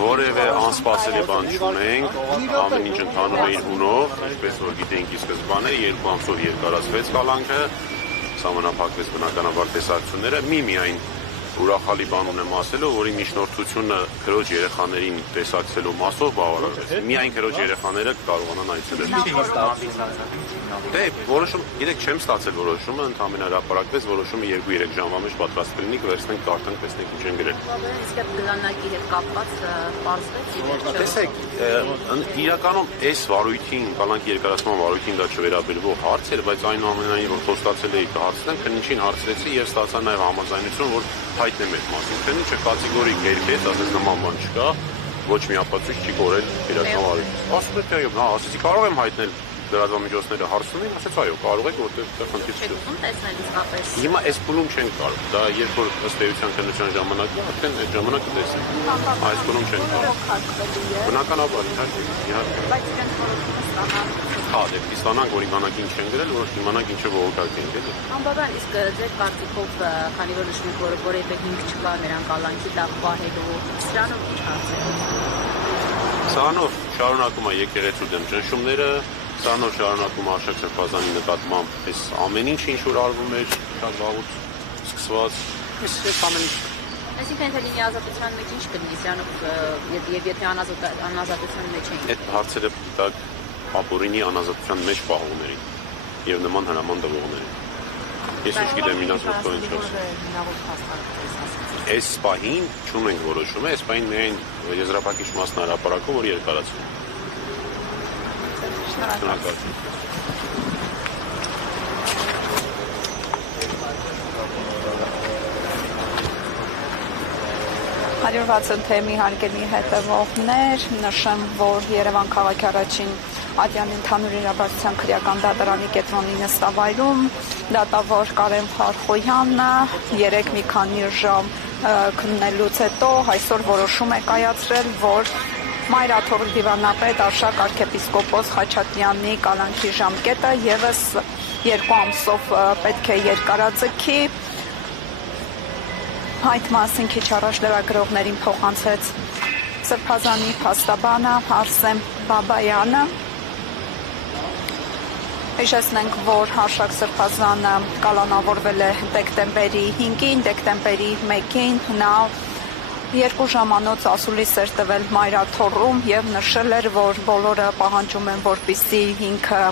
Որևէ անսպասելի բան չունենք, ամեն ինչ ընթանում է իր հունով, ինչպես որ գիտենք ի սկզբանե, 2 ամսով երկարացվեց կալանքը, սահմանափակվեց բնականաբար տեսակցությունները, միայն ուրախալի բան ունեմ ասելով, որի միջնորդությունը քրոջ երեխաներին տեսակցելու մասով բավարարվեց։ Միայն քրոջ երեխաները կարողանան այցելել։ Դե, որոշում, գիտեք, չեմ ստացել որոշումը, ընդհանրապես հրապարակվեց որոշումը 2-3 ժամվա մեջ պատրաստ կլինի, կվերցնենք, կարդանք, տեսնենք ինչ են գրել։ Իսկ գլանակի հետ կապված պարզվեց իվերջը։ Տեսեք, իրականում այս վարույթին, կալանքի երկարացման վարույթին դա չվերաբերվող հարց էր, բայց այնուամենայնիվ որ խոստացել էի կհարցնեմ, քննիչին հարցրեցի եւ ստացա նաեւ համաձայնություն, որ հայտնեմ այդ մասին։ Քննիչը կատեգորիկ երկեց, ասես նման բան չկա, ոչ մի ապացույց չի կորել իրական վարույթ։ Ասում է թե այո, նա ասեցի կարող եմ հայտնել լրատվամիջոցները հարցնում են, ասեց այո, կարող եք, որտեղ խնդիր չի։ Տեսնել իսկապես։ Հիմա այս փուլում չենք կարող։ Դա երբ որ ըստ էության քննության ժամանակը, արդեն այդ ժամանակը տեսնենք։ Այս փուլում չենք կարող։ Բնականաբար, իհարկե։ Բայց իրենք որոշումը ստանան։ Հա, դեպի ստանանք, որ իմանանք ինչ են գրել, որ իմանանք ինչը բողոքակ են գրել։ Անբավարար, իսկ ձեր կարծիքով, քանի որ նշում եք, որ որևէ հիմք չկա նրան կալանքի տակ պահելու, սրանով ինչ հարց է։ Սրանով շարունակում է եկեղեցու դեմ ճնշումները, սրանով շարունակում է Արշակ Սրբազանի նկատմամբ այս ամեն ինչ ինչ որ արվում էր շատ վաղուց սկսված, այս ամեն ինչ։ Այսինքն եթե լինի ազատության մեջ ինչ կլինի, սրանով եւ եթե անազատության մեջ էին։ Այդ հարցերը դակ ապօրինի անազատության մեջ պահողներին եւ նման հրաման տվողներին։ Ես ինչ գիտեմ ինձ որ ինչ ասում։ Այս պահին չունենք որոշում, այս պահին միայն եզրափակիչ մասն հրապարակում, որ երկարացվում։ Շնորհակալություն։ 160 թեմի հարգելի հետևողներ, նշեմ, որ Երևան քաղաքի առաջին Ադյանի ընդհանուր իրավասության քրեական դատարանի կենտրոնի նստավայրում դատավոր Կարեն Փարխոյանը 3 մի քանի ժամ քննելուց հետո այսօր որոշում է կայացրել, որ Մայրաթոր դիվանապետ Արշակ arczepiskopos Խաչատրյանի կալանքի ժամկետը եւս 2 ամսով պետք է երկարաձգի։ Այդ մասին քիչ առաջ լրագրողներին փոխանցեց Սրբազանի փաստաբանը Արսեն Բաբայանը։ Հիշեցնենք, որ Արշակ Սրբազանը կալանավորվել է դեկտեմբերի 5-ին, դեկտեմբերի 1-ին նա 2 ժամանոց ասուլիս էր տվել Մայրաթորում եւ նշել էր, որ բոլորը պահանջում են, որպեսզի ինքը